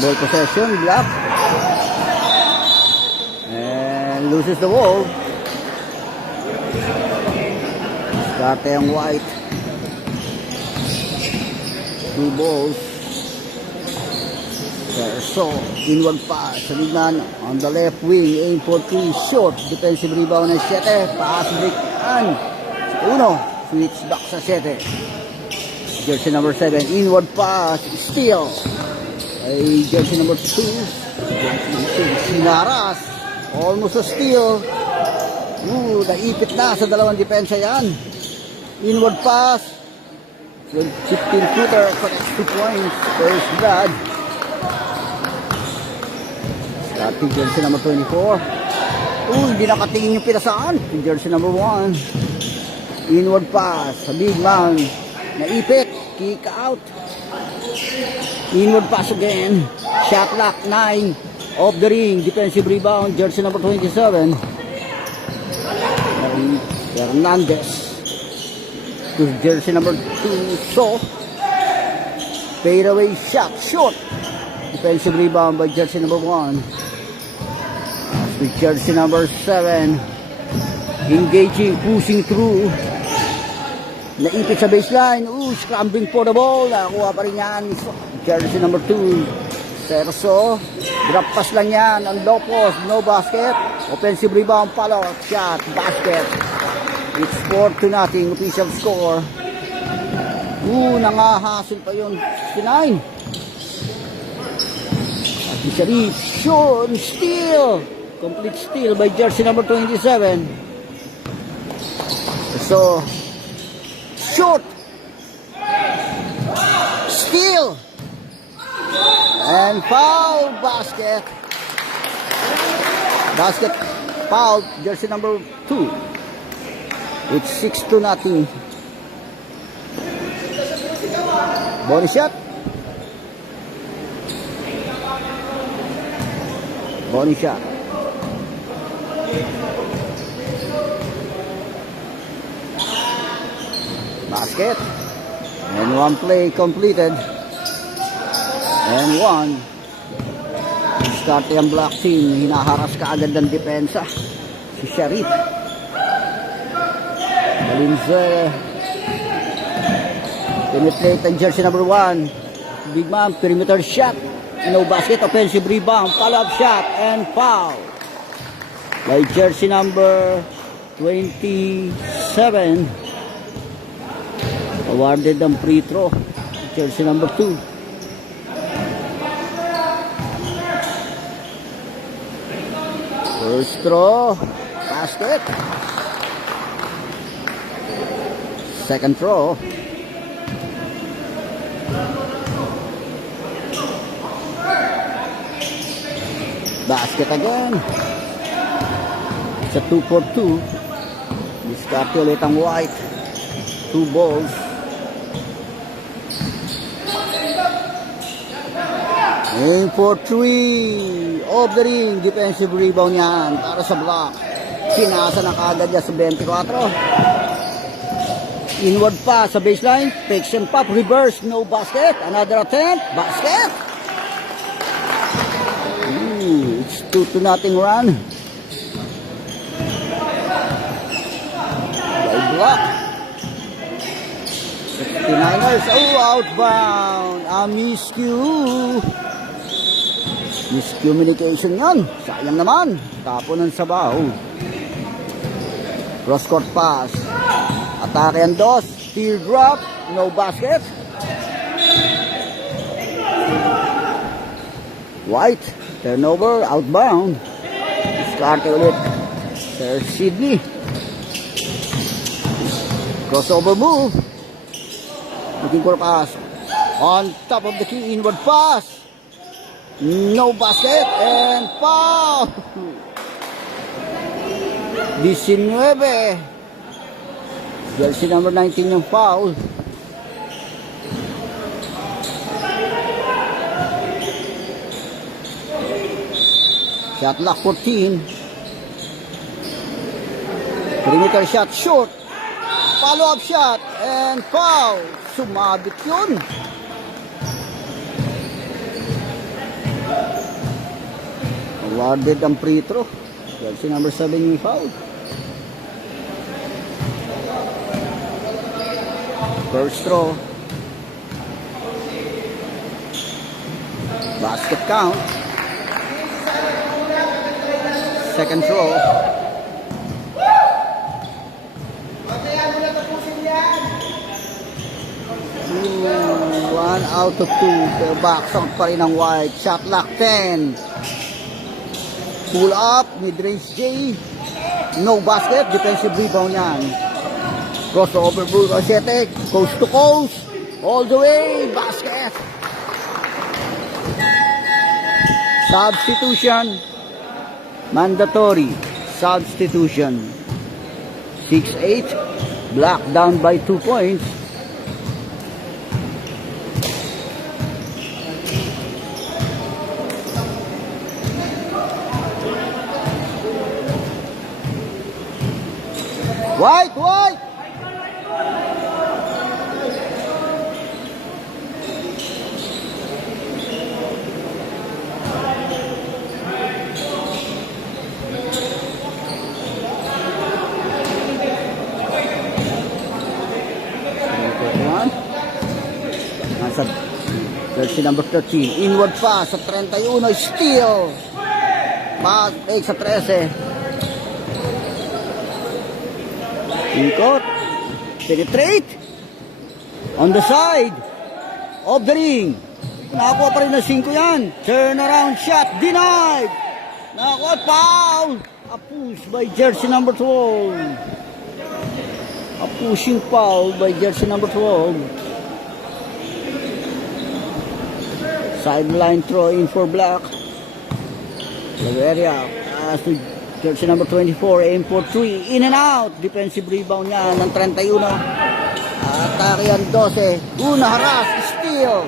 Ball possession, block. And loses the ball. Dati ang White. 2 balls. So, inward pass sa lignan on the left wing, aim for 3, short, defensive rebound ng 7, pass break and uno, switch back sa 7. Jersey number 7, inward pass, steal. Ay jersey number 2, sinaras, almost a steal. Naipit na sa dalawang depensa yan. Inward pass, 15-footer, connects 2 points, first blood. Starting jersey number 24. Hindi nakatingin yung pinasaan. Jersey number 1. Inward pass. Sa big man. Naipit. Kick out. Inward pass again. Shot lock 9. Off the ring. Defensive rebound. Jersey number 27. Hernandez. To jersey number 2. So. Fade away shot. Short. Defensive rebound by jersey number 1. With jersey number 7, engaging, pushing through. Naipit sa baseline. Scrambling for the ball. Nakakuha pa rin yan. Jersey number 2, Serso. Drop pass lang yan. Ang low post, no basket. Offensive rebound, follow, shot, basket. It's 4-0 official score. Nangahasil pa yun. 69. At Sharif, short, steal. Complete steal by jersey number 27. So, short, steal, and foul, basket. Basket, foul, jersey number 2. It's 6-0. Body shot. Body shot. Basket. And 1 play completed. And 1. Start yung block team. Hinaharas ka agad ng depensa. Si Sharif. Valenzuela. Penetrate ang jersey number 1. Big man, perimeter shot. No basket, offensive rebound. Follow-up shot and foul. By jersey number 27. Awarded ang free throw. Jersey number 2. First throw. Basket. Second throw. Basket again. It's a 2-for-2. Diskarte ulit ang White. 2 balls. Aim for 3. Off the ring. Defensive rebound yan. Para sa block. Sinasa na kagad niya sa 24. Inward pass sa baseline. Takes and pop. Reverse. No basket. Another attempt. Basket. It's 2-0 run. By block. 69ers. Outbound. Miscue. Miscommunication yan. Sayang naman. Tapo ng sabaw. Cross court pass. Atake ang dos. Teardrop. No basket. White. Turnover. Outbound. Diskarte ulit. Sir Sidney. Crossover move. Looking for a pass. On top of the key. Inward pass. No basket. And foul. 19. Jersey number 19 yung foul. Shot lock 14. Perimeter shot short. Follow-up shot and foul. Sumabit yun. Awarded ang free throw. Jersey number 7 yung foul. First throw. Basket count. Second throw. One out of two. Pero box out pa rin ang White. Shot lock 10. Pull up. Mid-range J. No basket. Defensive rebound yan. Crossover Bruno 7. Coast to coast. All the way. Basket. Substitution. Mandatory. Substitution. 6-8. Black down by 2 points. White. Nasa jersey number 13. Inward pass sa 31. Steal. Pass sa 13. Ikot. Penetrate. On the side. Of the ring. Nakakuha pa rin ng 5 yan. Turn around shot. Denied. Nakakuha. Foul. A push by jersey number 12. A pushing foul by jersey number 12. Sideline throw in for Black. Laveria. Pass to jersey number 24, aim for 3, in and out. Defensive rebound niya ng 31. Atake yan 12. Una haras, steal.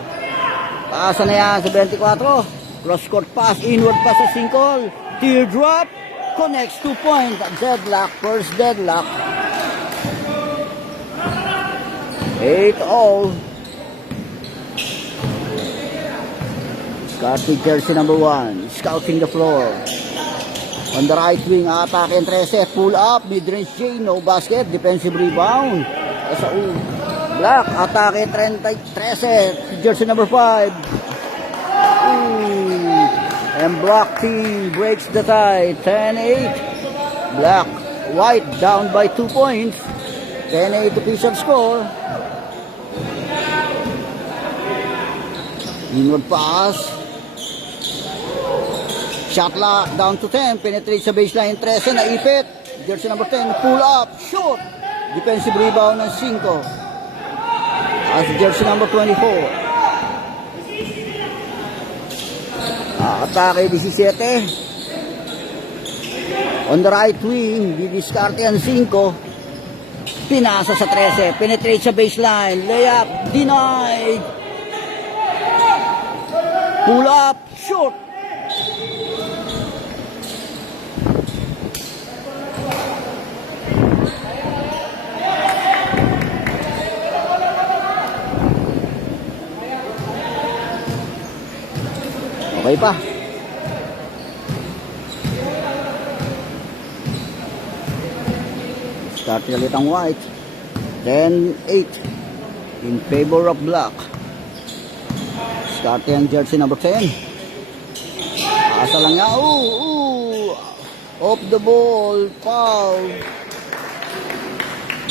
Pasa na yan sa 24. Cross court pass, inward pass sa 5. Teardrop, connects 2 points. Deadlock, first deadlock. 8-0. Scotty jersey number 1, scouting the floor. On the right wing, atake and 13. Pull up, mid-range J, no basket. Defensive rebound. SAU. Black, atake 13. Jersey number 5. And Black team breaks the tie. 10-8. Black, White down by 2 points. 10-8 official score. Inward pass. Shot lock down to 10. Penetrate sa baseline. 13. Naipit. Jersey number 10. Pull up. Shoot. Defensive rebound ng 5. As jersey number 24. Atake 17. On the right wing. Didiskarte ang 5. Pinasa sa 13. Penetrate sa baseline. Layup. Denied. Pull up. Shoot. Okay pa. Start ulit ang White. 10-8 in favor of Black. Start ang jersey number 10. Asa lang niya. Off the ball. Foul.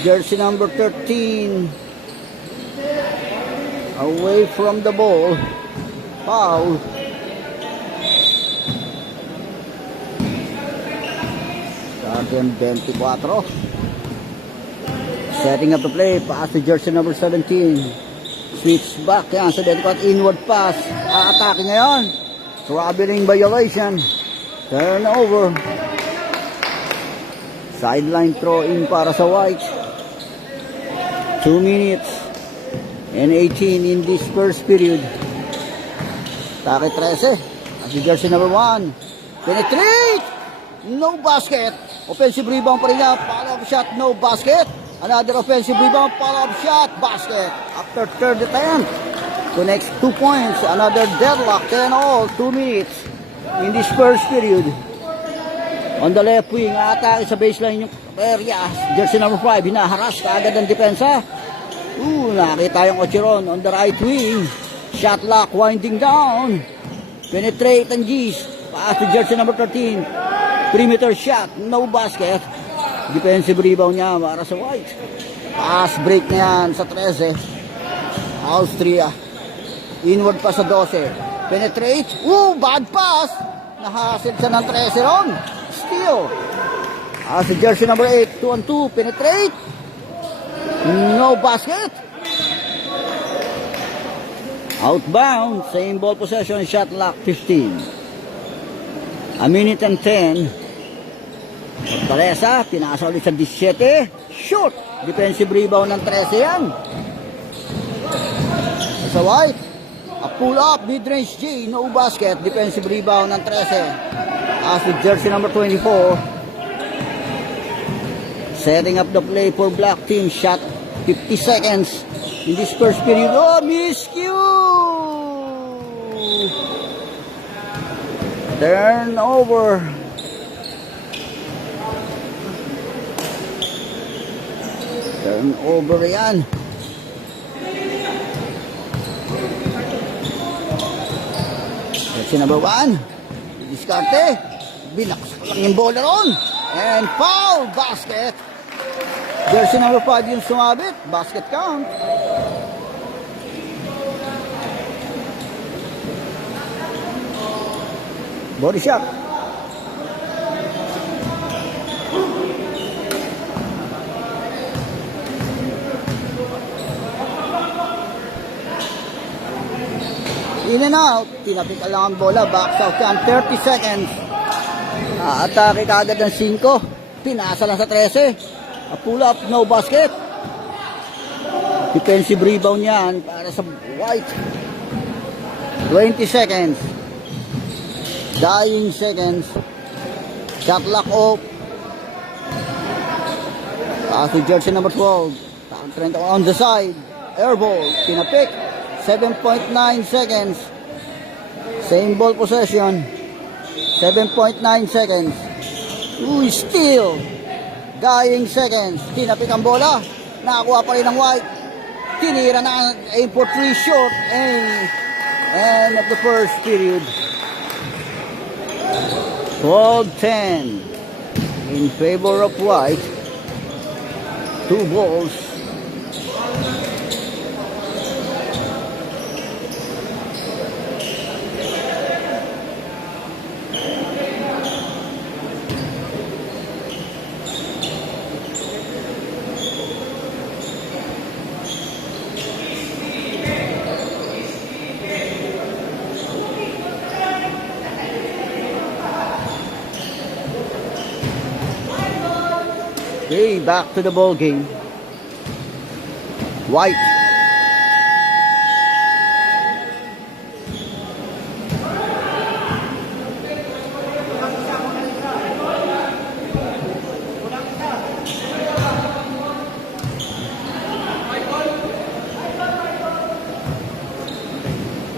Jersey number 13. Away from the ball. Foul. Guardian 24. Setting up the play. Pass to jersey number 17. Switch back yan sa 24. Inward pass. Atake ngayon. Traveling violation. Turnover. Sideline throw in para sa White. 2 minutes and 18 in this first period. Atake 13. At the jersey number 1. Penetrate. No basket. Offensive rebound pa rin niya. Follow-up shot. No basket. Another offensive rebound. Follow-up shot. Basket. After third attempt. Connects 2 points. Another deadlock. 10-all. 2 minutes in this first period. On the left wing, atake sa baseline yung area. Jersey number 5, hinaharas kaagad ang depensa. Nakita yung Ocheron on the right wing. Shot lock, winding down. Penetrate ang G's. Pass to jersey number 13. Perimeter shot, no basket. Defensive rebound niya para sa White. Pass break na yan sa 13. Austria. Inward pa sa 12. Penetrate. Bad pass. Nahasil siya ng 13 ron. Steal. Sa jersey number 8, 2-on-2. Penetrate. No basket. Outbound. Same ball possession. Shot lock 15. A minute and 10. Fortaleza. Pinasa ulit sa 17. Shoot. Defensive rebound ng 13 yan. Sa White. A pull up. Mid-range G. No basket. Defensive rebound ng 13. With jersey number 24. Setting up the play for black team. Shot 50 seconds in this first period. Miscue! Turnover. Turnover yan. Jersey number 1. Diskarte. Binaksak lang yung bola ron. And foul basket. Jersey number 5 yung sumabit. Basket count. Body shot. In and out. Tinapik lang ang bola. Backs out yan. 30 seconds. Atake kagad ng 5. Pinasa lang sa 13. A pull up, no basket. Defensive rebound yan para sa White. 20 seconds. Dying seconds. Shot lock off. Pass to jersey number 12. On the side. Air ball. Pinapik. 7.9 seconds. Same ball possession. 7.9 seconds. Steal. Dying seconds. Tinapik ang bola. Nakakuha pa rin ng White. Tinira na aim for 3 short. And of the first period. 12-10 in favor of White. 2 balls. Okay, back to the ball game. White.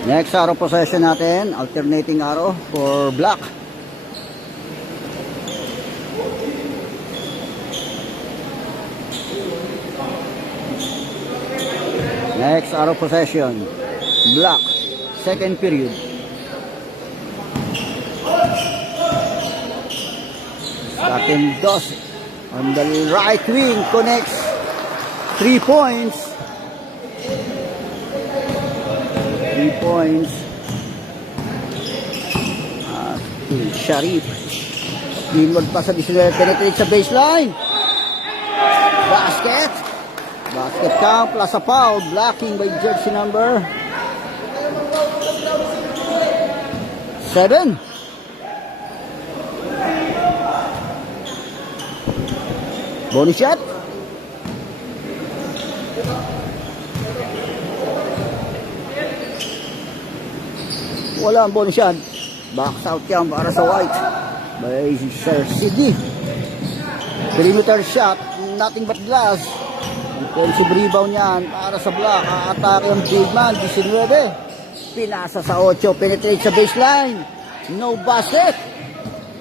Next arrow possession natin, alternating arrow for black. Next arrow possession, black, second period. Starting Dos on the right wing, connects 3 points. 3 points. Sharif. Inward pa sa Disney, penetrate sa baseline. Basket. Basket count plus a foul. Blocking by jersey number 7. Bonus shot. Wala ang bonus shot. Box out yan para sa White by Sir Sidney. Perimeter shot. Nothing but glass. Defensive rebound yan para sa black. Atake ang big man. 19. Pinasa sa 8. Penetrate sa baseline. no basket.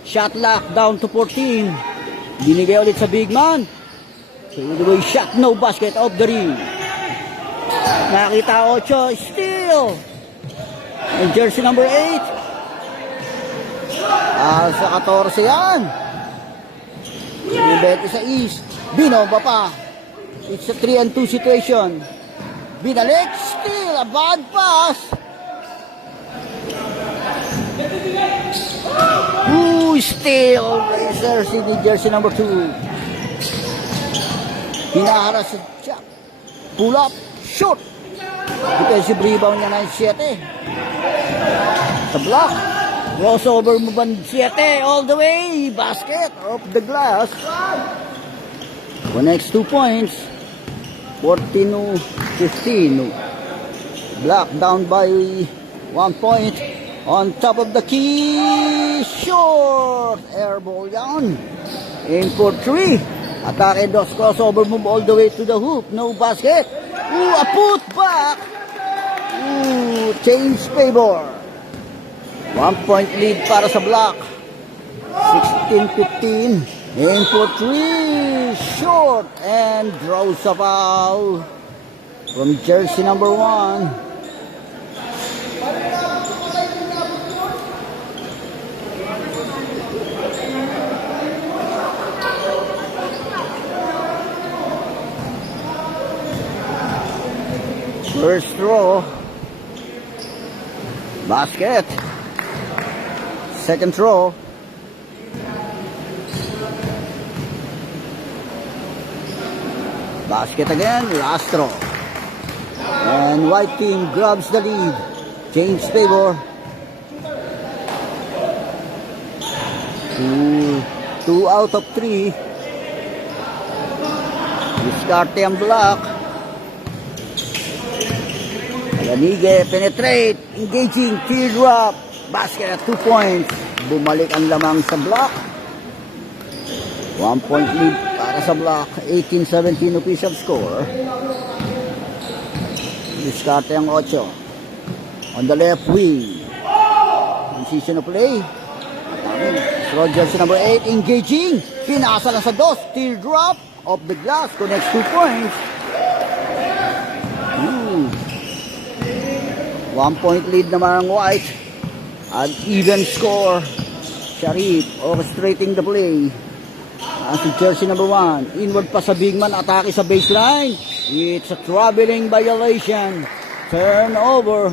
Shot lock down to 14. Binigay ulit sa big man. Fadeaway shot, no basket, off the ring. Nakita 8, steal. And jersey number 8. Sa 14 yan. Ibete sa East. Binomba pa. It's a 3-2 situation. Binalik, steal, a bad pass. Steal. Racer si jersey number 2. Hinaharas si Jack. Pull up, shoot. Defensive rebound niya 9-7. Sa block. Crossover mo ba 7 all the way. Basket off the glass. Connects 2 points. 14-15. Block down by 1 point. On top of the key. Short. Air ball down. Aim for 3. Atake dos. Crossover move all the way to the hoop. No basket. A put back. Change favor. 1 point lead para sa block. 16-15. Aim for 3. Short. And draws a foul from jersey number 1. First throw. Basket. Second throw. Basket again. Last throw. And white team grabs the lead. Change favor. Two out of 3. Discarte ang block. Lanige, penetrate, engaging, teardrop, basket at 2 points. Bumalik ang lamang sa block. 1 point lead para sa block. 18-17 official score. Discarte ang 8. On the left wing. Transition of play. Rogers number 8, engaging. Pinasa lang sa 2, teardrop, off the glass, connects 2 points. 1 point lead naman ang White. An even score. Sharif orchestrating the play. Si jersey number 1. Inward pa sa big man. Atake sa baseline. It's a traveling violation. Turnover.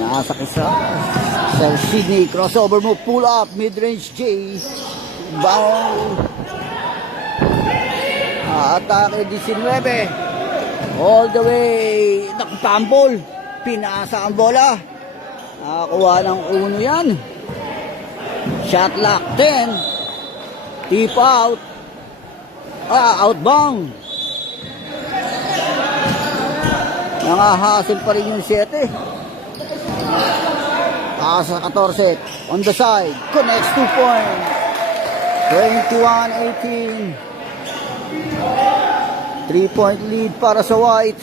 Nasa kisa. Sir Sidney. Crossover mo. Pull up. Mid-range J. Bound. Atake 19. All the way. Nakatambol. Pinasa ang bola. Nakakuha ng 1 yan. Shot lock 10. Tip out. Outbound. Nangahasil pa rin yung 7. Sa 14. On the side. Connects 2 points. 21-18. 3-point lead para sa White.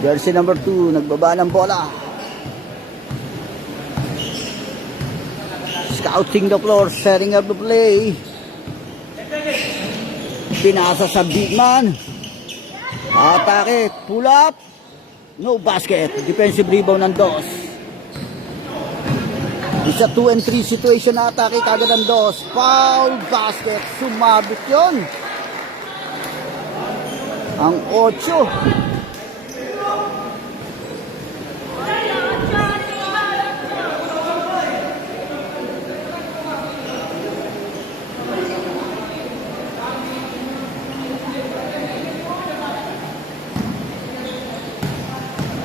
Jersey number 2, nagbaba ng bola. Scouting the floor, setting up the play. Pinasa sa big man. Atake, pull up. No basket. Defensive rebound ng Dos. It's a 2-3 situation na atake kagad ng Dos. Foul, basket, sumabit yun. Ang 8.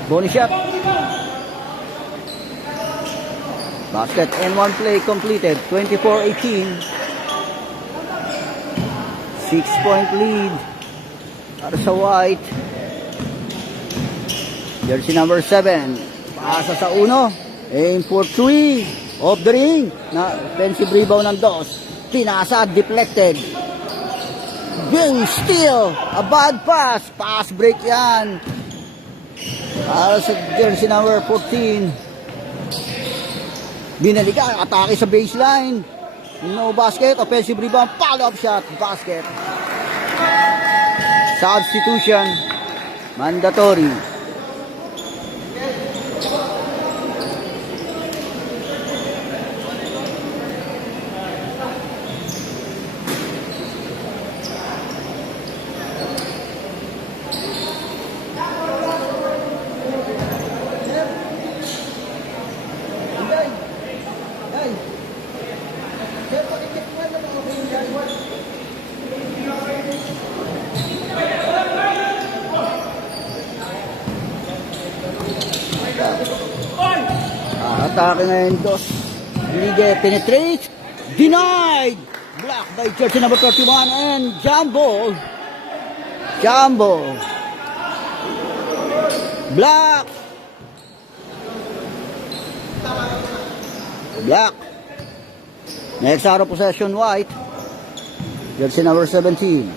Bonus shot. Basket and 1 play completed. 24-18. 6-point lead para sa White. Jersey number 7. Pasa sa 1. Aim for 3. Off the ring. Na offensive rebound ng Dos. Pinasa, deflected. Bill steal. A bad pass. Pass break yan. Para sa jersey number 14. Binalikan, atake sa baseline. No basket, offensive rebound, follow-up shot, basket. Substitution, mandatory. Atake ngayon, Dos. Lige penetrate. Denied. Blocked by jersey number 31 and Jumbo. Jumbo. Block. Block. Next out of possession, White. Jersey number 17.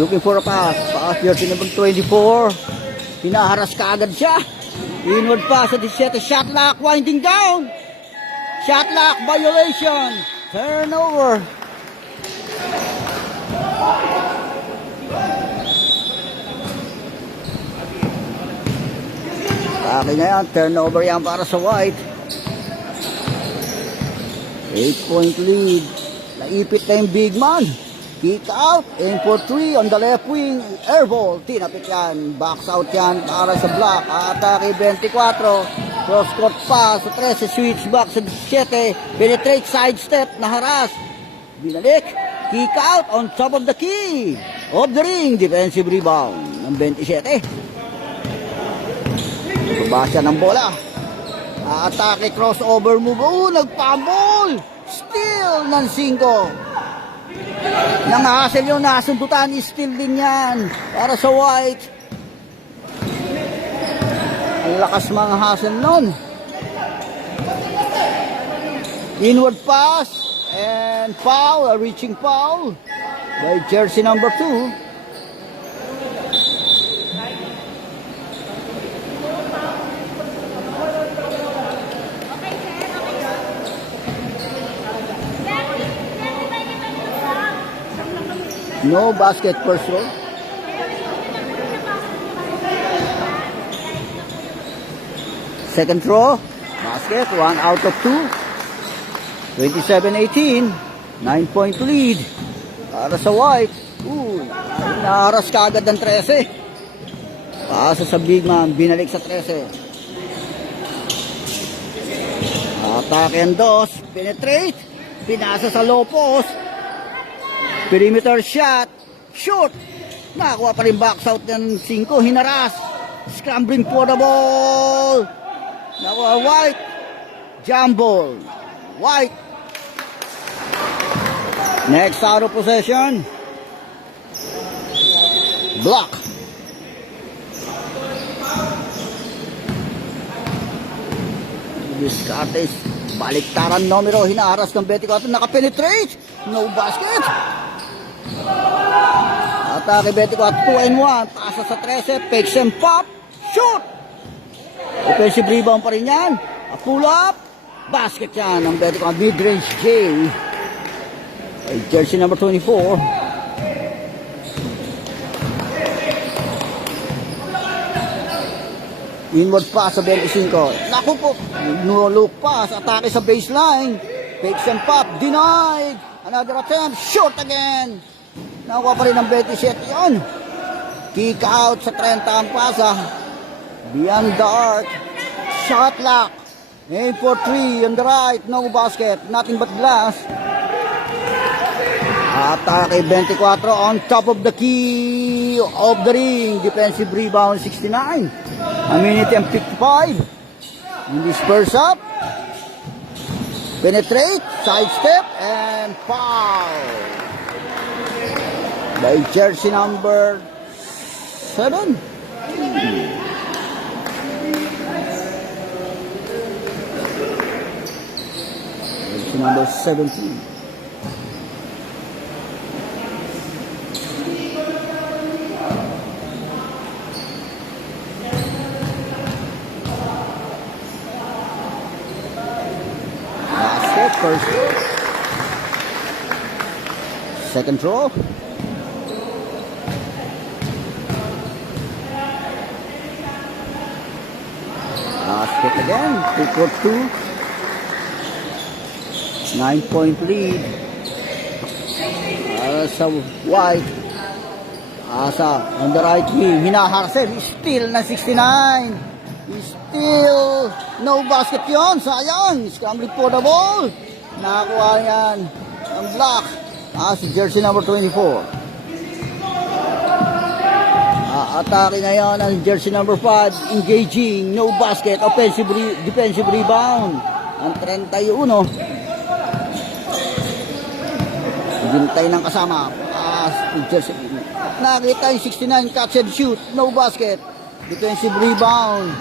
Looking for a pass. Pass jersey number 24. Hinaharas ka agad siya. Inward pass sa 17. Shot lock. Winding down. Shot lock. Violation. Turnover. Okay na yan. Turnover yan para sa White. 8-point lead. Naipit na yung big man. Kick out. Aim for 3 on the left wing. Air ball. Tinapit yan. Box out yan para sa block. Atake 24. Cross court pass sa 13. Switch back sa 7. Penetrate side step. Naharas. Binalik. Kick out on top of the key. Of the ring. Defensive rebound ng 27. Baba siya ng bola. Atake crossover move. Nagpambol. Steal ng 5. Nang-hassle yung nasundutan, steal din yan para sa White. Ang lakas mga hassle nun. Inward pass and foul, a reaching foul by jersey number 2. No basket first roll. Second throw. Basket. 1 out of 2. 27-18. 9-point lead. Para sa White. Naharas ka agad ng 13. Pasa sa big man. Binalik sa 13. Atake ang 2. Penetrate. Pinasa sa low post. Perimeter shot. Shoot. Nakakuha pa rin box out ng 5. Hinaras. Scrambling for the ball. Nakuha White. Jumble. White. Next out of possession. Block. Descartes. Baliktaran numero. Hinaharas ng 24. Nakapenetrate. No basket. Atake 24, 2-1. Pasa sa 13. Fakes and pop. Shoot. Offensive rebound pa rin yan. A pull up. Basket yan ng 24. Mid-range J. Jersey number 24. Inward pass sa 25. Naku po. No look pass. Atake sa baseline. Fakes and pop. Denied. Another attempt. Shoot again. Nakuha pa rin ng 27 yun. Kick out sa 30 ang pasa. Beyond the arc. Shot lock. Aim for 3 on the right. No basket. Nothing but glass. Atake 24 on top of the key of the ring. Defensive rebound 69. A minute and 55. In this first up. Penetrate. Sidestep. And foul. By jersey number 7. Jersey number 17. first. Second throw. Last hit again. 2 for 2. 9-point lead. Sa White. Asa on the right wing. Hinaharasel. Still na 69. Still. No basket yon. Sayang. Scrambling for the ball. Nakakuha yan. Ang block. Si jersey number 24. Atake ngayon ang jersey number 5. Engaging. No basket. Defensive rebound. Ang 31. Hintay ng kasama. Jersey. Nakita yung 69. Catch and shoot. No basket. Defensive rebound.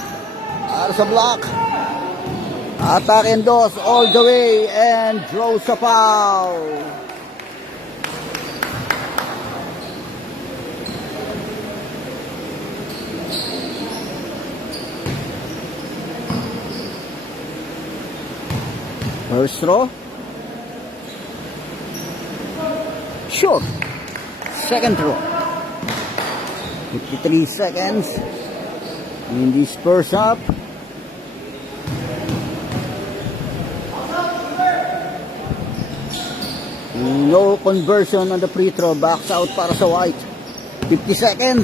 Sa block. Attack and dos all the way and draws a foul. First throw. Short. Second throw. 53 seconds. In this first up. No conversion on the free throw. Backs out para sa White. 50 seconds.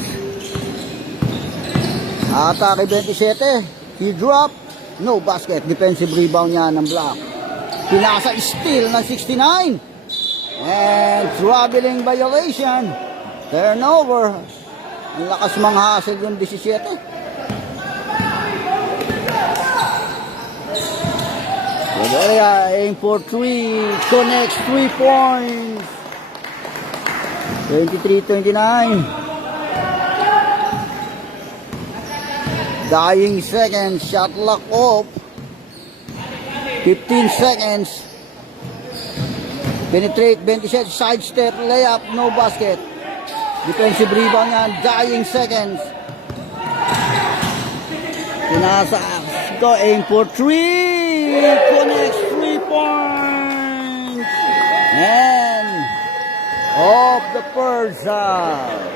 Atake 27. He drop. No basket. Defensive rebound niya ng block. Pinasa steal ng 69. And traveling violation. Turnover. Ang lakas manghasel yung 17. Aim for 3. Connects 3 points. 23-29. Dying seconds. Shot clock off. 15 seconds. Penetrate. 27. Side step. Layup. No basket. Defensive rebound yan. Dying seconds. Pinasa. Go. Aim for 3. Connects 3 points. And off the first out.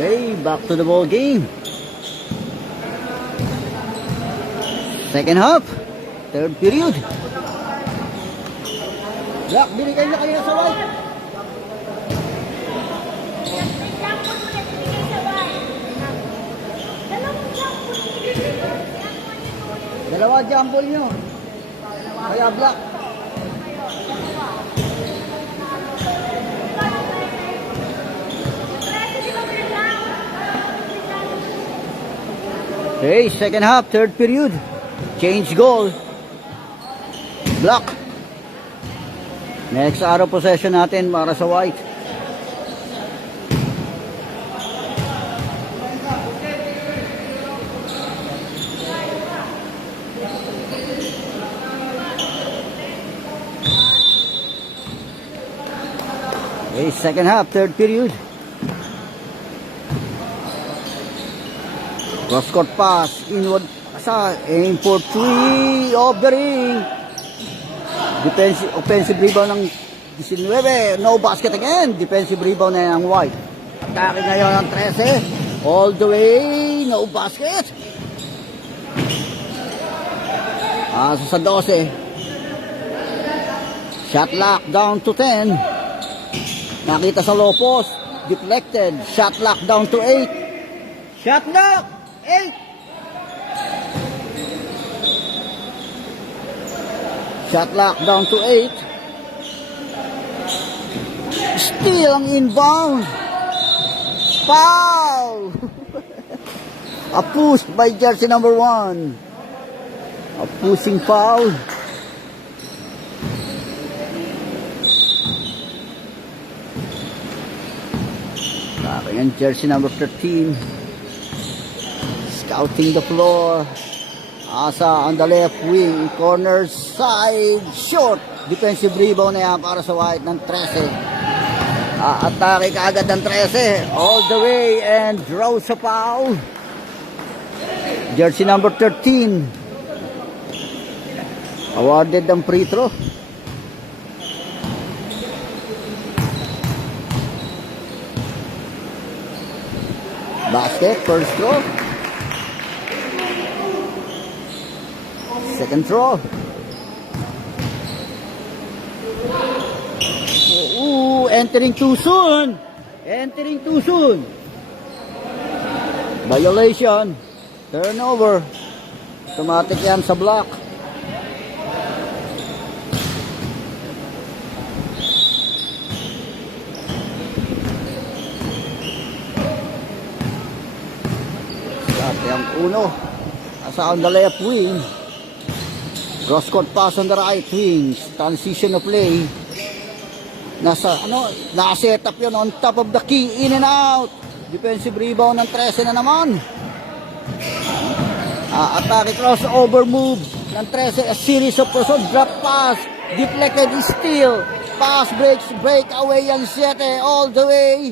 Okay, back to the ball game. Second half, third period. Black, binigay na kanina sa white. Dalawa jumble nyo. Kaya black. Okay, second half, third period. Change goal. Block. Next arrow possession natin para sa white. Okay, second half, third period. Cross-court pass, inward sa aim for 3 of the ring. Offensive rebound ng 19. No basket again. Defensive rebound na ng white. Atake ngayon ng 13. All the way. No basket. Sa 12. Shot lock down to 10. Nakita sa low post. Deflected. Shot lock down to 8. Shot lock. 8. Shot lock down to 8. Still ang inbound. Foul. A push by jersey number 1. A pushing foul. Ayan, jersey number 13. Scouting the floor. Asa on the left wing, corner side, short. Defensive rebound na yan para sa white ng 13. Atake kaagad ng 13. All the way and draws a foul. Jersey number 13. Awarded ng free throw. Basket, first throw. Second throw. Entering too soon. Entering too soon. Violation. Turnover. Automatic yan sa block. Dati ang uno. Asa on the left wing. Cross-court pass on the right wing. Transition of play. Naka-set up yun on top of the key. In and out. Defensive rebound ng 13 na naman. Atake crossover move ng 13. A series of pursuit. Drop pass. Deflected steal. Pass break away yan 7. All the way.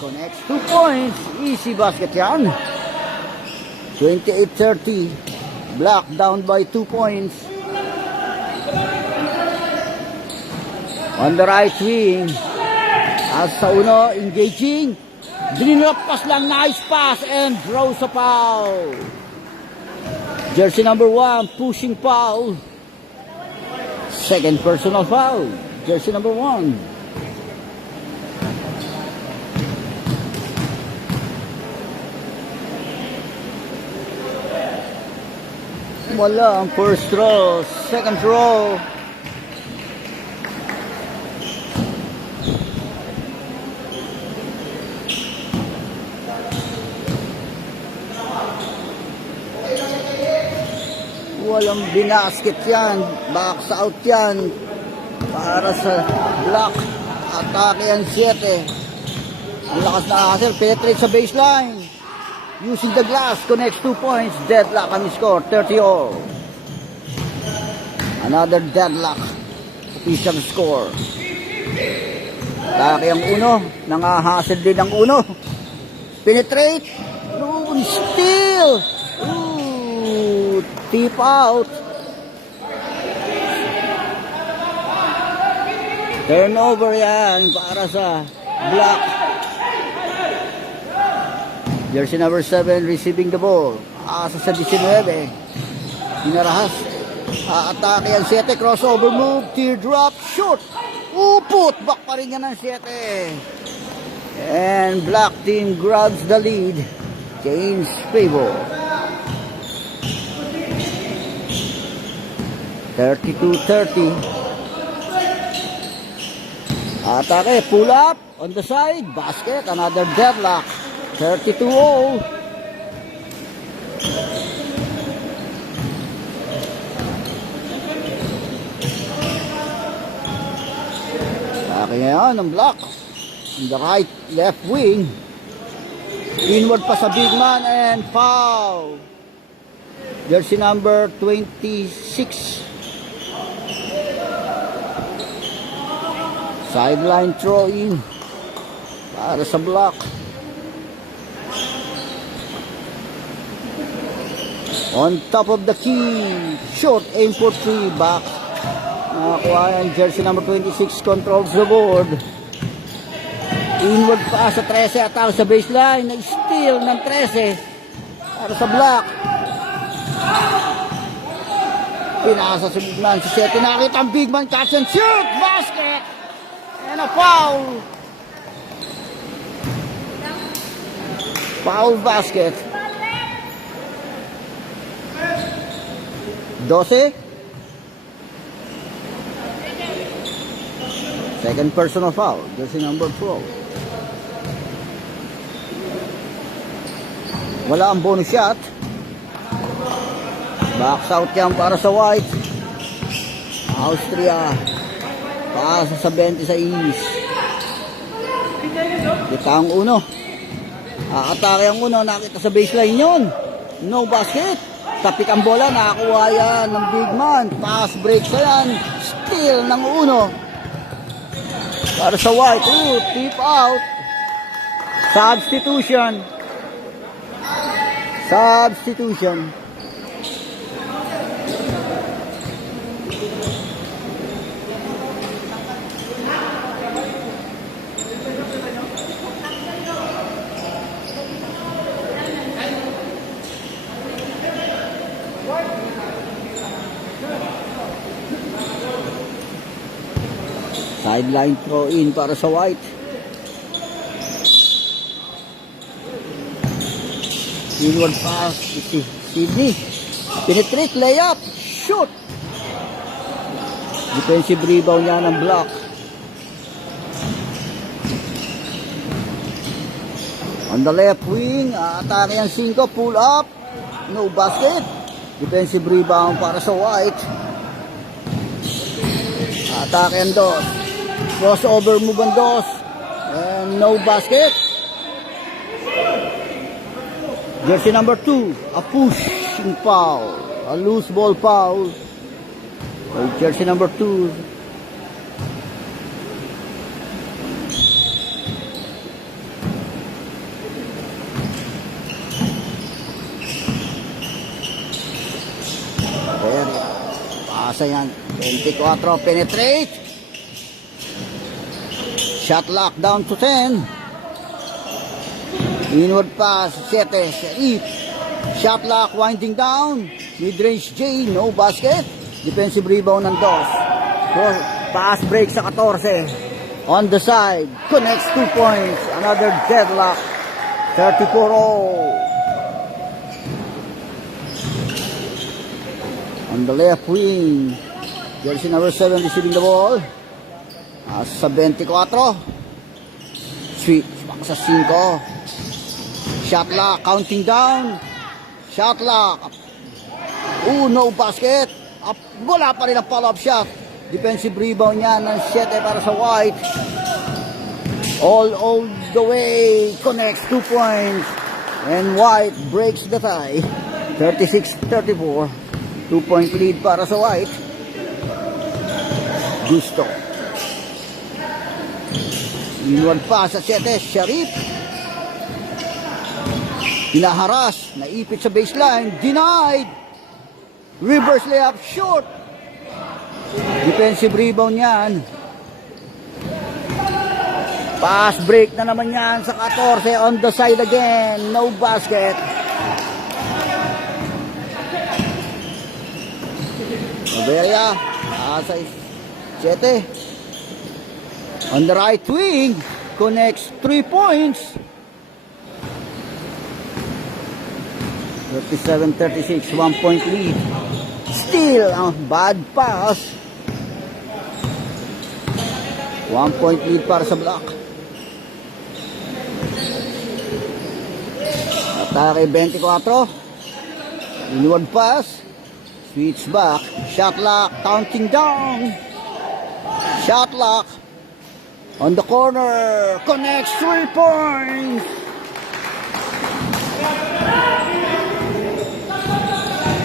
Connects 2 points. Easy basket yan. 28-30. Black down by 2 points. On the right wing. Sa uno, engaging. Dinilap pass lang. Nice pass and draws a foul. Jersey number 1, pushing foul. Second personal foul. Jersey number 1. Wala ang first throw. Second throw. Walang binasket yan. Box out yan. Para sa block. Atake yan 7. Ang lakas na Hassel. Penetrate sa baseline. Using the glass. Connects 2 points. Deadlock ang score. 30-all. Another deadlock. Official score. Atake ang uno. Nangahassel din ang uno. Penetrate. Noon. Steal. Tip out. Turnover yan para sa block. Jersey number 7 receiving the ball. Asa sa 19. Pinarahas. Atake ang 7. Crossover move. Teardrop. Shoot. Put back pa rin yan ng 7. And black team grabs the lead. James Favor. 32-30. Atake, pull up on the side, basket, another deadlock. 32-all. Atake ngayon ang block. On the right, left wing. Inward pa sa big man and foul. Jersey number 26. Sideline throw in para sa block. On top of the key. Short aim for 3. Back. Nakakuha yan. Jersey number 26 controls the board. Inward pa sa 13. Attack sa baseline. Nag-steal ng 13 para sa block. Pinasa sa big man. Si Seti nakita ang big man. Catch and shoot. Basket. And a foul. Foul basket. 12. Second personal foul. Jersey number 12. Wala ang bonus shot. Box out yan para sa White. Austria. Paasa sa 26. Kita ang uno. Atake ang uno. Nakita sa baseline yun. No basket. Tapik ang bola. Nakakuha yan ng big man. Pass break sa yan. Steal ng uno. Para sa White. Tip out. Substitution. Substitution. Sideline throw in para sa White. Inward pass. Sydney. Penetrate, layup. Shoot. Defensive rebound niya ng block. On the left wing. Atake ang 5. Pull up. No basket. Defensive rebound para sa White. Atake ang 2. Crossover move ang 2. And no basket. Jersey number 2. A pushing foul. A loose ball foul. Jersey number 2. Pasa yan. 24. Penetrate. Shot lock down to 10. Inward pass. 7. Serif. Shot lock winding down. Mid-range J, no basket. Defensive rebound ng Dos. Pass break sa 14. On the side, connects 2 points. Another deadlock. 34-0. On the left wing, jersey number 7 receiving the ball. Sa 24. Sweet, sa 5. Shot lock, counting down. Shot lock. No basket. Wala pa rin ang follow-up shot. Defensive rebound niya ng 7 para sa White. All the way. Connects 2 points. And White breaks the tie. 36-34. 2-point lead para sa White. Gusto. Inward pass sa 7. Sharif. Hinaharas. Naipit sa baseline. Denied. Reverse layup. Short. Defensive rebound yan. Pass break na naman yan sa 14. On the side again. No basket. Novelia. Sa 7. On the right wing. Connects 3 points. 37-36. 1-point lead. Still, bad pass. 1-point lead para sa Black. Atake 24. Inward pass. Switch back. Shot lock. Counting down. Shot lock. On the corner. Connects 3 points.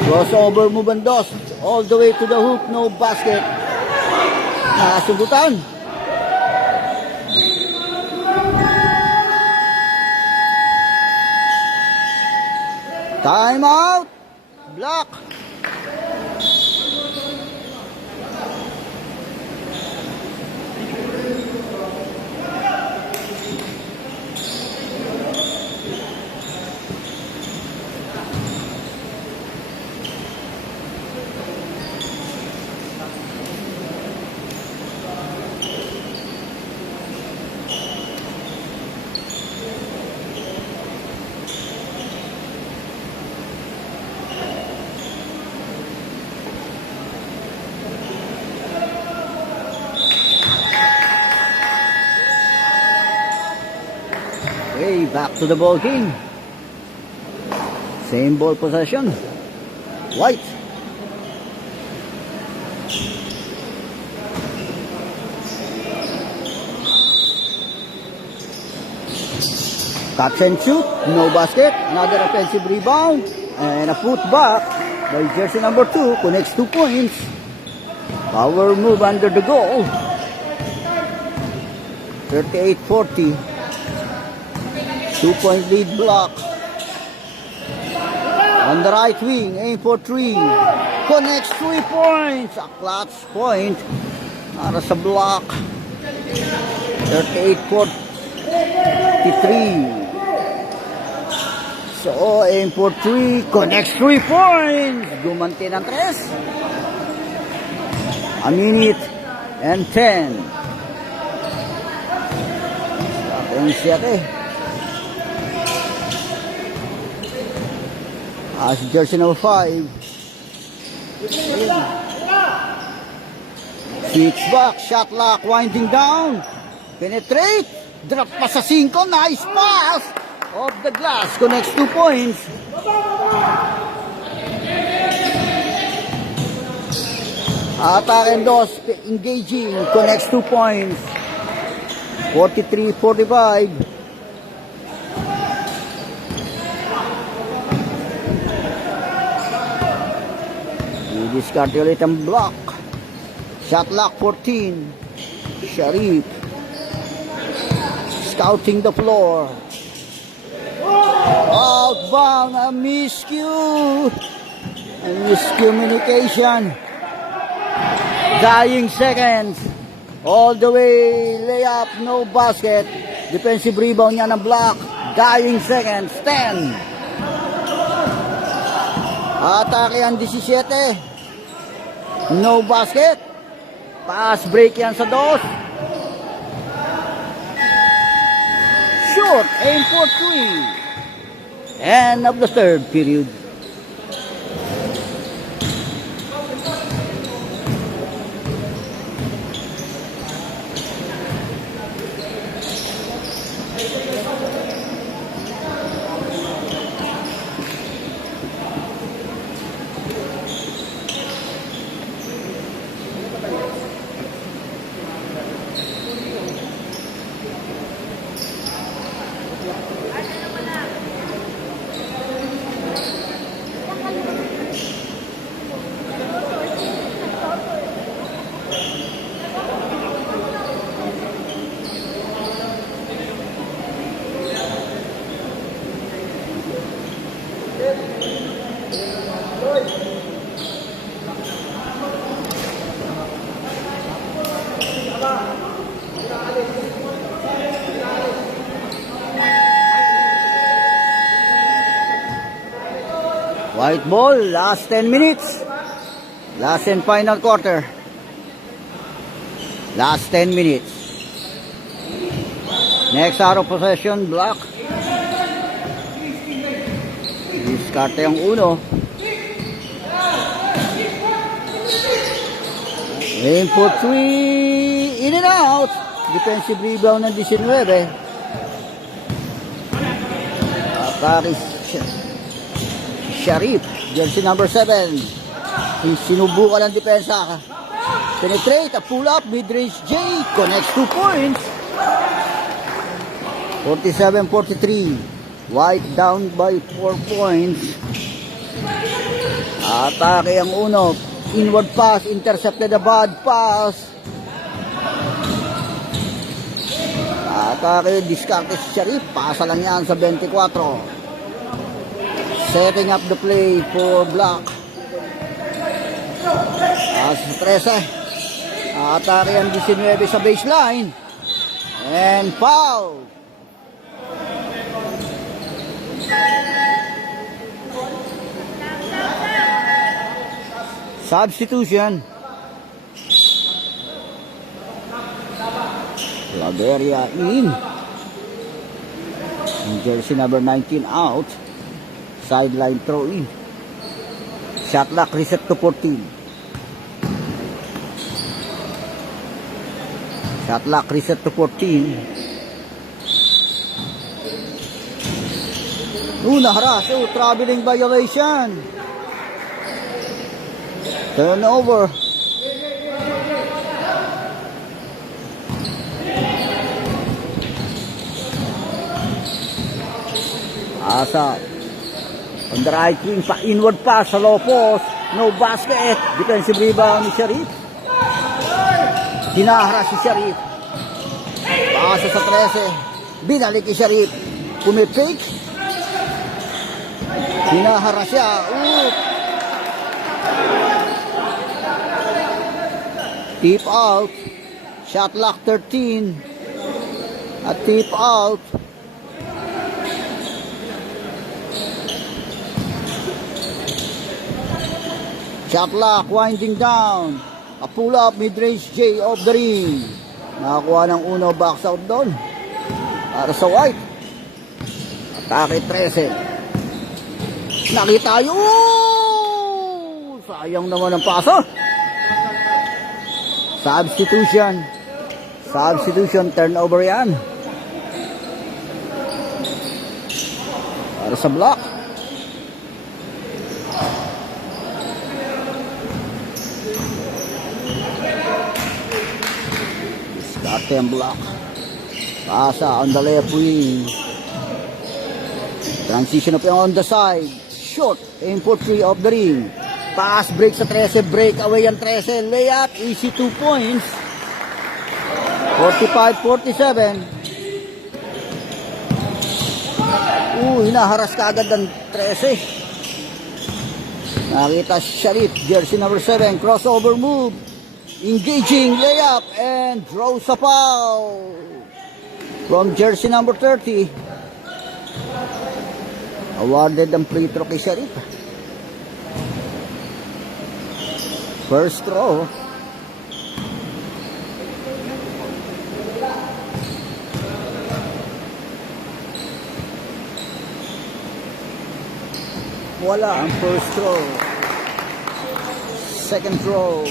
Crossover move and Dos. All the way to the hoop. No basket. Nasugutan. Time out. Black. Okay, back to the ball game. Same ball possession. White. Catch and shoot. No basket. Another offensive rebound. And a put back by jersey number 2. Connects 2 points. Power move under the goal. 38-40. 2-point lead Block. On the right wing, aim for 3. Connects 3 points. A clutch point para sa Block. 38-43. So, aim for 3. Connects 3 points. Gumanti ng 3. A minute and 10. Ang 7. As jersey number 5. Switch back, shot lock, winding down. Penetrate. Drop pa sa 5. Nice pass. Off the glass. Connects 2 points. Attack and Dos engaging. Connects 2 points. 43-45. Discard ulit ang Block. Shot lock 14. Sharif. Scouting the floor. Outbound. A miscue. A miscommunication. Dying seconds. All the way. Layup. No basket. Defensive rebound niya ng Block. Dying seconds. 10. Atake ang 17. No basket. Pass break yan sa dos. Shoot. Aim for 3. End of the third period. White ball, last 10 minutes. Last and final quarter. Last 10 minutes. Next out of possession, block. Diskarte ang uno. Aim for 3. In and out. Defensive rebound ng 19. Paris Sharif, jersey number 7. Sinubukan ng depensa. Penetrate, a pull up, mid-range J, connects 2 points. 47-43. White down by 4 points. Atake ang uno. Inward pass, intercepted a bad pass. Atake, diskarte si Sharif. Pasa lang yan sa 24. Setting up the play for block. As 13. Atake ang 19 sa baseline. And foul. Substitution. Laveria in. Jersey number 19 out. Sideline throw in. Shot clock reset to 14. Shot clock reset to 14. Naharas. Traveling violation. Turnover. Asa. On the right wing, inward pass sa low post. No basket. Defensive rebound ni Sharif. Hinahara si Sharif. Pasa sa 13. Binalik ni Sharif. Pumipik. Hinahara siya. Tip out. Shot clock 13. At tip out. Shot clock winding down. A pull up mid-range J off the ring. Nakakuha ng uno, box out doon. Para sa White. Atake 13. Nakita tayo. Sayang naman ang pasa. Substitution. Substitution, turnover yan. Para sa block. Diskarte ang block. Pasa on the left wing. Transition up on the side. Shot. Aim for 3 off the ring. Pass break sa 13. Break away ang 13. Layup. Easy 2 points. 45-47. Hinaharas ka agad ng 13. Nakita Sharif. Jersey number 7. Crossover move. Engaging layup and draws a foul from jersey number 30. Awarded ang free throw kay Sharif. First throw. Wala ang first throw. Second throw.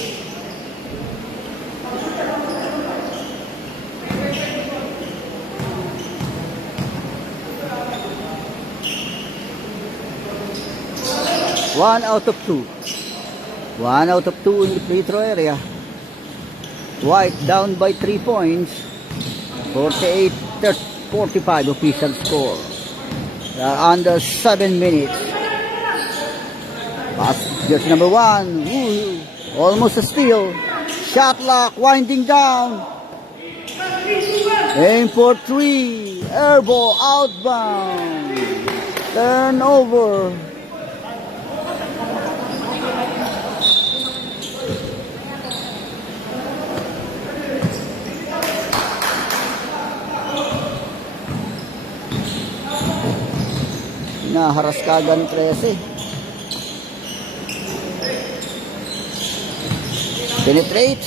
One out of two. 1 out of 2 in the free throw area. White down by 3 points. 48-45 official score. They are under 7 minutes. Pass jersey number 1. Ooh, almost a steal. Shot clock winding down. Aim for 3. Air ball outbound. Turnover. Naharas kagan 13. Penetrate.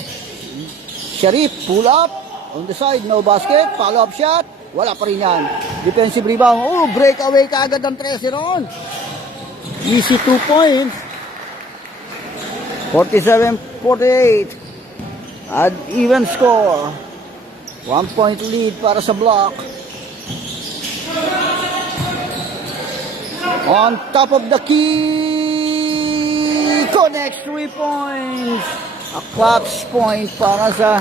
Sharif, pull up. On the side, no basket. Follow up shot. Wala pa rin yan. Defensive rebound. Oh, breakaway kaagad ang 13 ron. Easy 2 points. 47-48. At even score. 1 point lead para sa block. On top of the key, connects 3 points. A clutch point para sa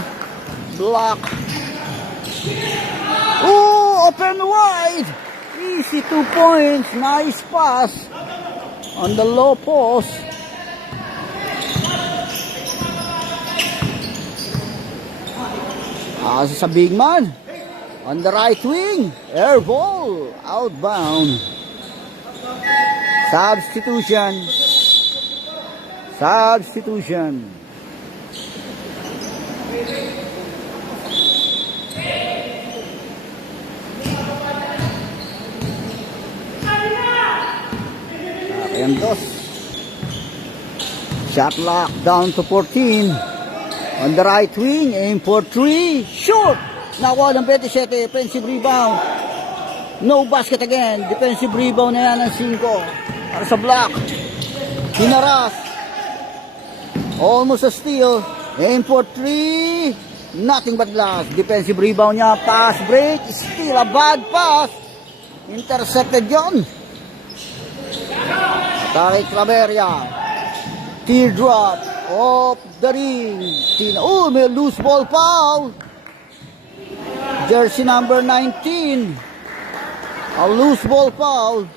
block. Ooh, open wide. Easy 2 points. Nice pass on the low post. Asa sa big man. On the right wing. Air ball. Outbound. Substitution. Ayan dos. Shot lock down to 14. On the right wing, aim for 3. Shoot! Nakuha ng 27. Defensive rebound. No basket again. Defensive rebound na yan ng 5. Para sa block. Hinaras. Almost a steal. Aim for 3. Nothing but loss. Defensive rebound niya. Pass break. Still a bad pass. Intercepted yun. Tarik Claveria. Teardrop. Off the ring. Oh, may loose ball foul. Jersey number 19. A loose ball foul.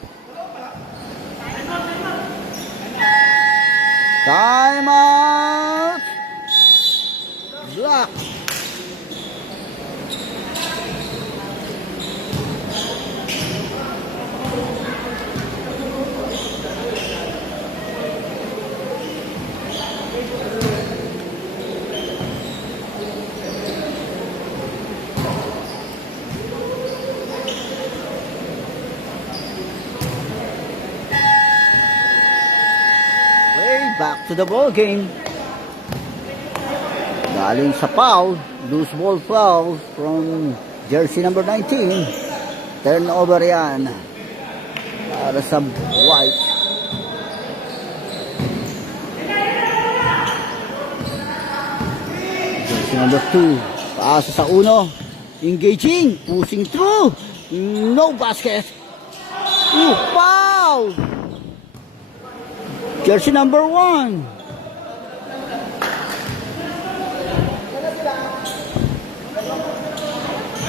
Time out. Block. Back to the ball game. Galing sa foul, loose ball foul from jersey number 19. Turnover yan para sa White. Jersey number 2. Paasa sa uno. Engaging. Pushing through. No basket. Foul. Jersey number 1.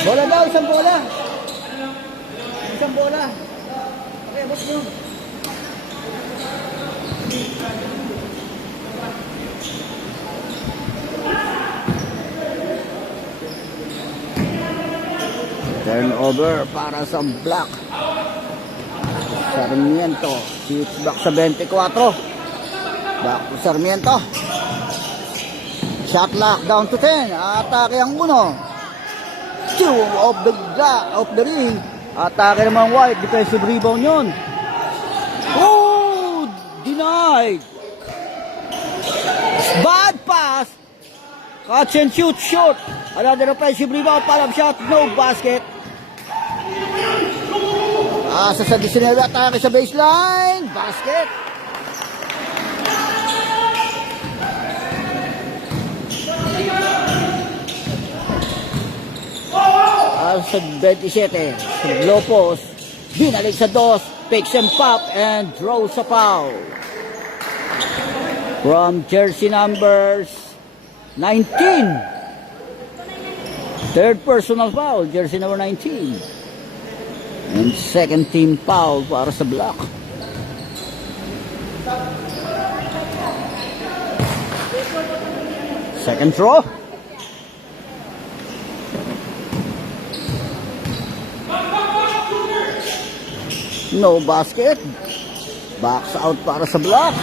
Bola daw, isang bola. Isang bola. Okay, abot nyo. Turnover para sa Black. Sarmiento. Shoots back sa 24. Back to Sarmiento. Shot lock down to 10. Atake ang uno. 2 of the ring. Atake naman White. Defensive rebound yun. Oh! Denied. Back! Catch and shoot, short. Another offensive rebound, palab shot, no basket. Asa sa 19, atake sa baseline, basket. Asa sa 27, low post, binalik sa dos, picks and pop, and draws a foul. From jersey numbers 19. Third personal foul, jersey number 19. And second team foul para sa Black. Second throw. No basket. Backs out para sa Black.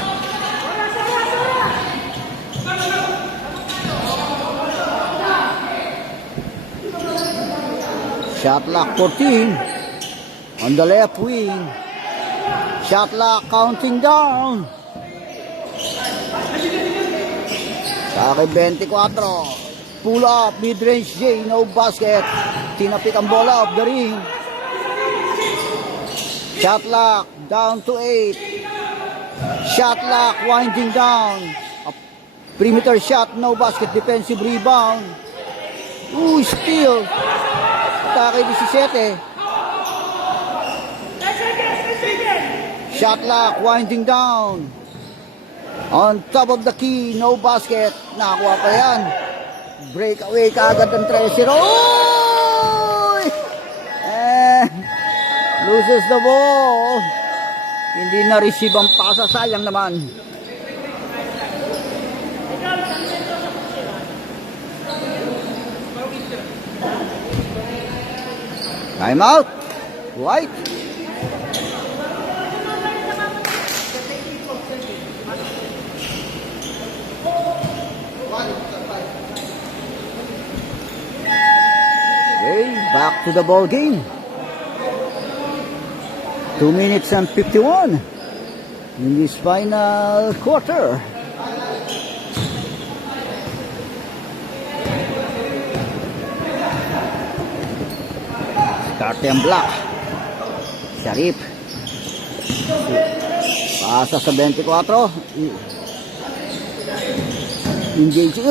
Shot clock 14. On the left wing. Shot clock counting down. Saki 24. Pull up, mid-range J, no basket. Tinapik ang bola off the ring. Shot clock down to 8. Shot clock winding down. A perimeter shot, no basket. Defensive rebound. Ooh, steal. Atake 17. Shot clock winding down. On top of the key, no basket. Nakakuha pa yan. Breakaway kaagad ng Treasure. Oy! And loses the ball. Hindi na-receive ang pasa. Sayang naman. Time out. White. Okay, back to the ball game. 2 minutes and 51 in this final quarter. Start yung Black. Sharif. Pasa sa 24. Engage.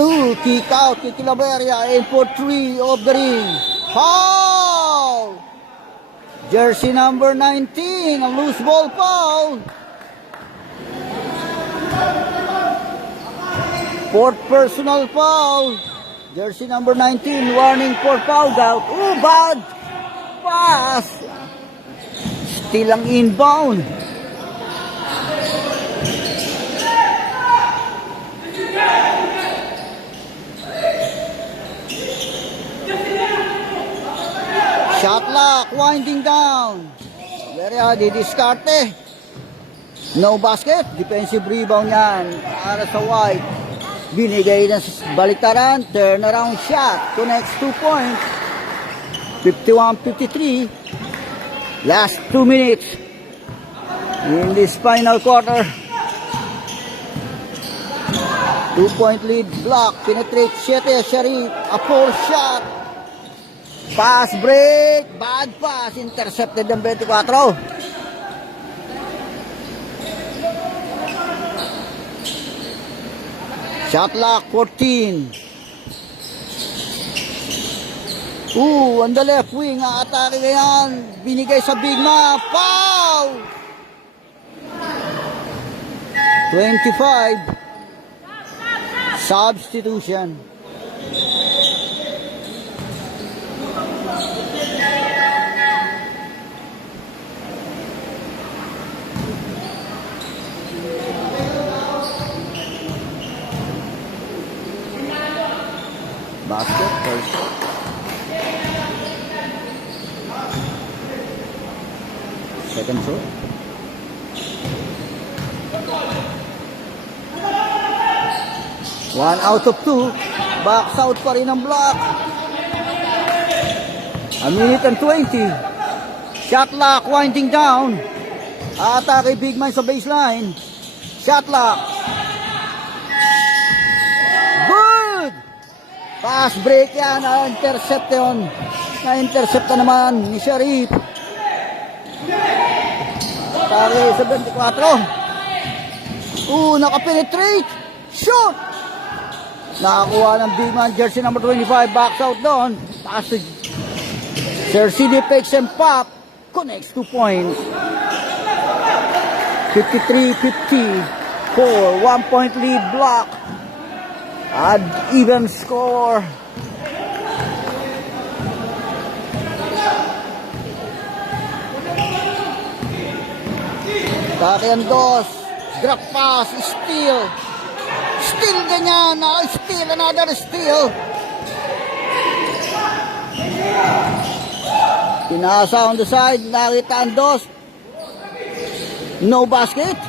Kick out. Kikilaberia. Aim for 3 of the ring. Foul! Jersey number 19. A loose ball foul. Fourth personal foul. Jersey number 19. Warning for foul out. Bad pass. Still ang inbound. Shot clock winding down. Very didiskarte. No basket. Defensive rebound yan. Para sa White. Binigay na baliktaran. Turnaround shot. Connects 2 points. 51-53. Last 2 minutes in this final quarter. 2-point lead. Block. Penetrate 7. Sharif. A 4 shot. Pass break. Bad pass. Intercepted ng 24. Shot clock 14. On the left wing, atake ngayon. Binigay sa Bigma. Foul! 25. Substitution. Basket, first. Second throw. One out of 2. Backs out pa rin ang Block. A minute and 20. Shot clock winding down. Atake big man sa baseline. Shot clock. Good! Fast break yan. Na-intercept yun. Na-intercept na naman ni Sharif. Pare sa 24. Nakapenetrate. Shoot! Nakakuha ng big man jersey number 25. Backs out doon. Pass to Sir CD picks and pop. Connects 2 points. 53-50. 1 point lead block. Add even score. Takian dos. Drop pass. Steal. Steal ganyan. Steal. Another steal. Pinasa on the side. Nakita ang dos. No basket.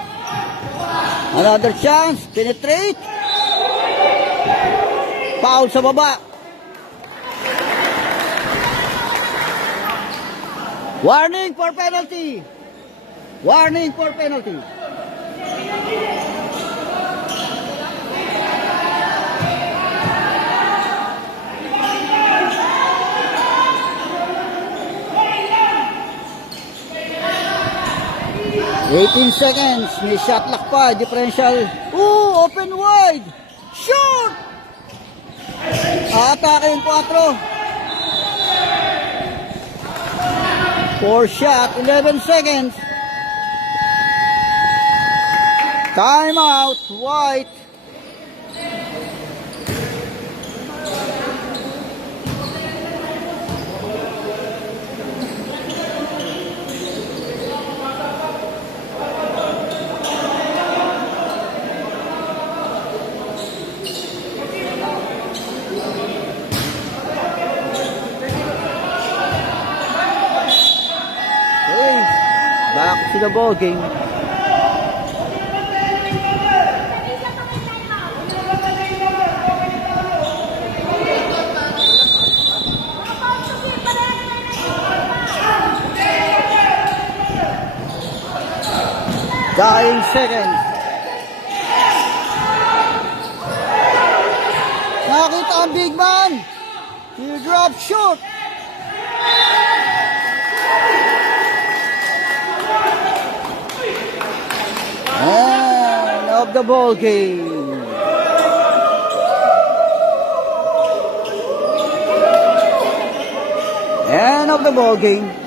Another chance. Penetrate. Foul sa baba. Warning for penalty. Warning for penalty. Eighteen seconds. May shot clock pa. Differential. Open wide. Shoot! Atake yung 4. 4 shot. 11 seconds. Time out. White. Back to the ball game. Dying seconds. Nakita ang big man. Teardrop shoot. End of the ball game. End of the ball game.